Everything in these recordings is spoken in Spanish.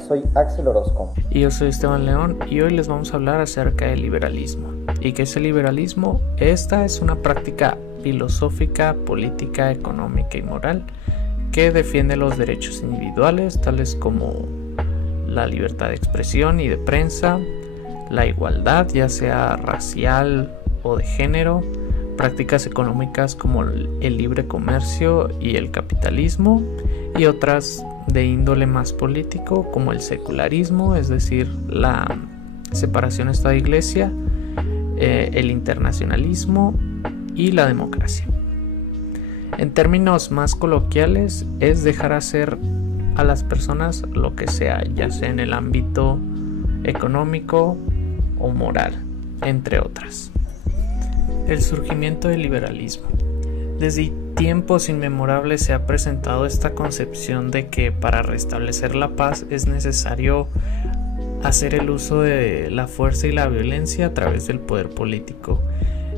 soy Axel Orozco. Y yo soy Esteban León y hoy les vamos a hablar acerca del liberalismo. ¿Y qué es el liberalismo? Esta es una práctica filosófica, política, económica y moral que defiende los derechos individuales, tales como la libertad de expresión y de prensa, la igualdad, ya sea racial o de género, prácticas económicas como el libre comercio y el capitalismo, y otras de índole más político como el secularismo, es decir, la separación Estado-Iglesia, el internacionalismo y la democracia. En términos más coloquiales, es dejar hacer a las personas lo que sea, ya sea en el ámbito económico o moral, entre otras. El surgimiento del liberalismo. Desde tiempos inmemorables se ha presentado esta concepción de que para restablecer la paz es necesario hacer el uso de la fuerza y la violencia a través del poder político.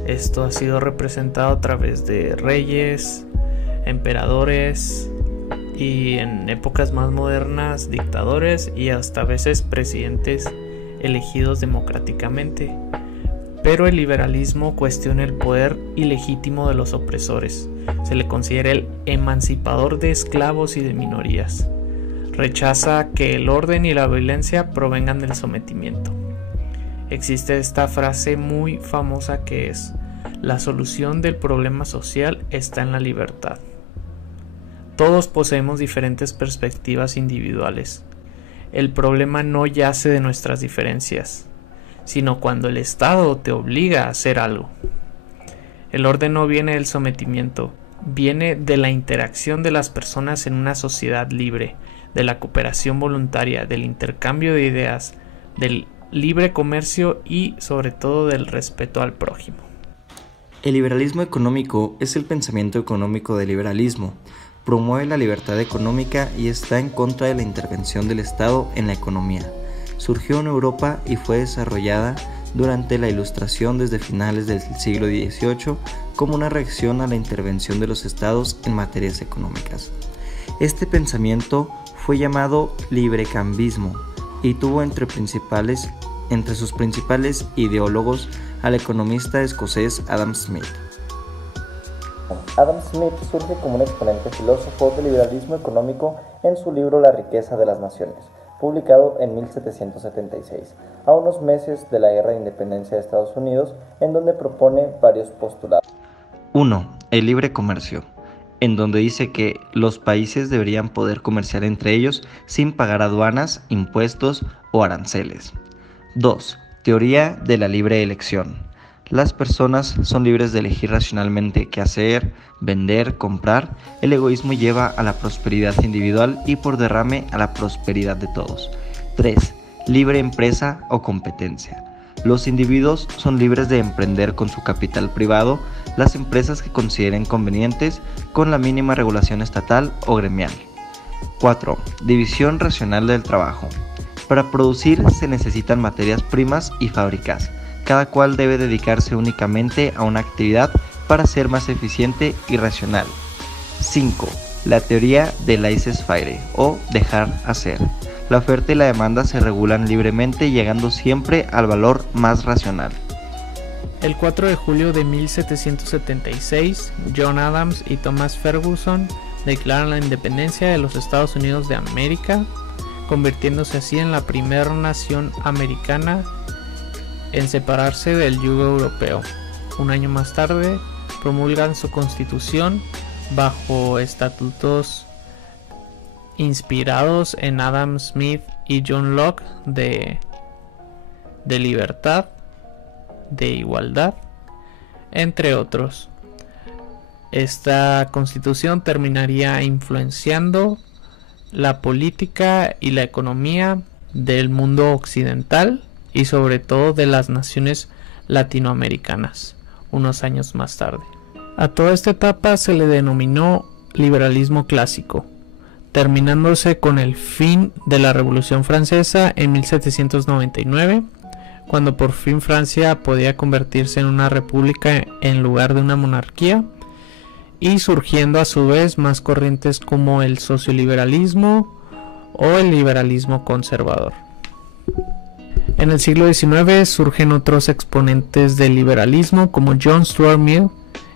Esto ha sido representado a través de reyes, emperadores y en épocas más modernas dictadores y hasta a veces presidentes elegidos democráticamente. Pero el liberalismo cuestiona el poder ilegítimo de los opresores. Se le considera el emancipador de esclavos y de minorías. Rechaza que el orden y la violencia provengan del sometimiento. Existe esta frase muy famosa que es: la solución del problema social está en la libertad. Todos poseemos diferentes perspectivas individuales. El problema no yace de nuestras diferencias, sino cuando el Estado te obliga a hacer algo. El orden no viene del sometimiento, viene de la interacción de las personas en una sociedad libre, de la cooperación voluntaria, del intercambio de ideas, del libre comercio y sobre todo del respeto al prójimo. El liberalismo económico es el pensamiento económico del liberalismo. Promueve la libertad económica y está en contra de la intervención del Estado en la economía. Surgió en Europa y fue desarrollada durante la Ilustración desde finales del siglo XVIII como una reacción a la intervención de los estados en materias económicas. Este pensamiento fue llamado librecambismo y tuvo entre sus principales ideólogos al economista escocés Adam Smith. Adam Smith surge como un exponente filósofo del liberalismo económico en su libro La riqueza de las naciones, publicado en 1776, a unos meses de la Guerra de Independencia de Estados Unidos, en donde propone varios postulados. 1. El libre comercio, en donde dice que los países deberían poder comerciar entre ellos sin pagar aduanas, impuestos o aranceles. 2. Teoría de la libre elección. Las personas son libres de elegir racionalmente qué hacer, vender, comprar. El egoísmo lleva a la prosperidad individual y por derrame a la prosperidad de todos. 3. Libre empresa o competencia. Los individuos son libres de emprender con su capital privado las empresas que consideren convenientes con la mínima regulación estatal o gremial. 4. División racional del trabajo. Para producir se necesitan materias primas y fábricas. Cada cual debe dedicarse únicamente a una actividad para ser más eficiente y racional. 5. La teoría de laissez-faire o dejar hacer. La oferta y la demanda se regulan libremente, llegando siempre al valor más racional. El 4 de julio de 1776, John Adams y Thomas Ferguson declaran la independencia de los Estados Unidos de América, convirtiéndose así en la primera nación americana en separarse del yugo europeo. Un año más tarde, promulgan su constitución bajo estatutos inspirados en Adam Smith y John Locke de libertad, de igualdad, entre otros. Esta constitución terminaría influenciando la política y la economía del mundo occidental y sobre todo de las naciones latinoamericanas, unos años más tarde. A toda esta etapa se le denominó liberalismo clásico, terminándose con el fin de la Revolución Francesa en 1799, cuando por fin Francia podía convertirse en una república en lugar de una monarquía, y surgiendo a su vez más corrientes como el socioliberalismo o el liberalismo conservador. En el siglo XIX surgen otros exponentes del liberalismo como John Stuart Mill,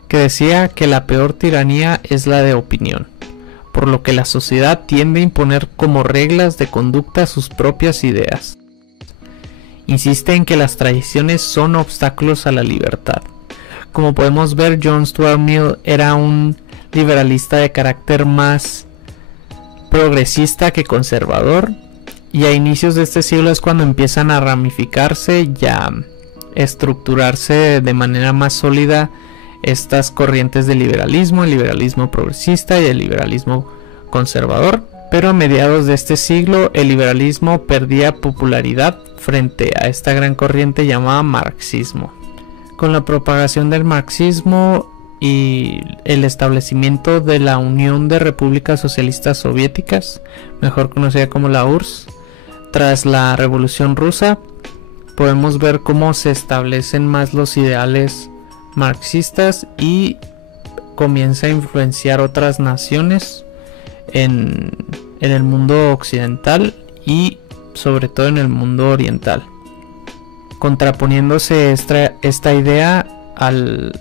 que decía que la peor tiranía es la de opinión, por lo que la sociedad tiende a imponer como reglas de conducta sus propias ideas. Insiste en que las tradiciones son obstáculos a la libertad. Como podemos ver, John Stuart Mill era un liberalista de carácter más progresista que conservador, y a inicios de este siglo es cuando empiezan a ramificarse y a estructurarse de manera más sólida estas corrientes del liberalismo, el liberalismo progresista y el liberalismo conservador. Pero a mediados de este siglo el liberalismo perdía popularidad frente a esta gran corriente llamada marxismo. Con la propagación del marxismo y el establecimiento de la Unión de Repúblicas Socialistas Soviéticas, mejor conocida como la URSS, tras la Revolución Rusa, podemos ver cómo se establecen más los ideales marxistas y comienza a influenciar otras naciones en el mundo occidental y sobre todo en el mundo oriental, contraponiéndose esta idea al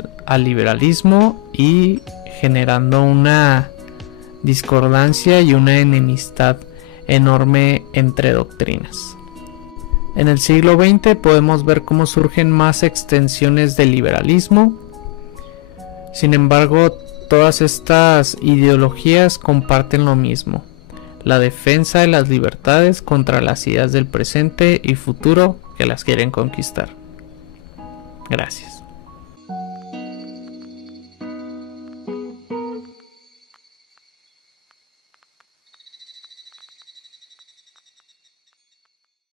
liberalismo y generando una discordancia y una enemistad enorme entre doctrinas. En el siglo XX podemos ver cómo surgen más extensiones del liberalismo. Sin embargo, todas estas ideologías comparten lo mismo: la defensa de las libertades contra las ideas del presente y futuro que las quieren conquistar. Gracias.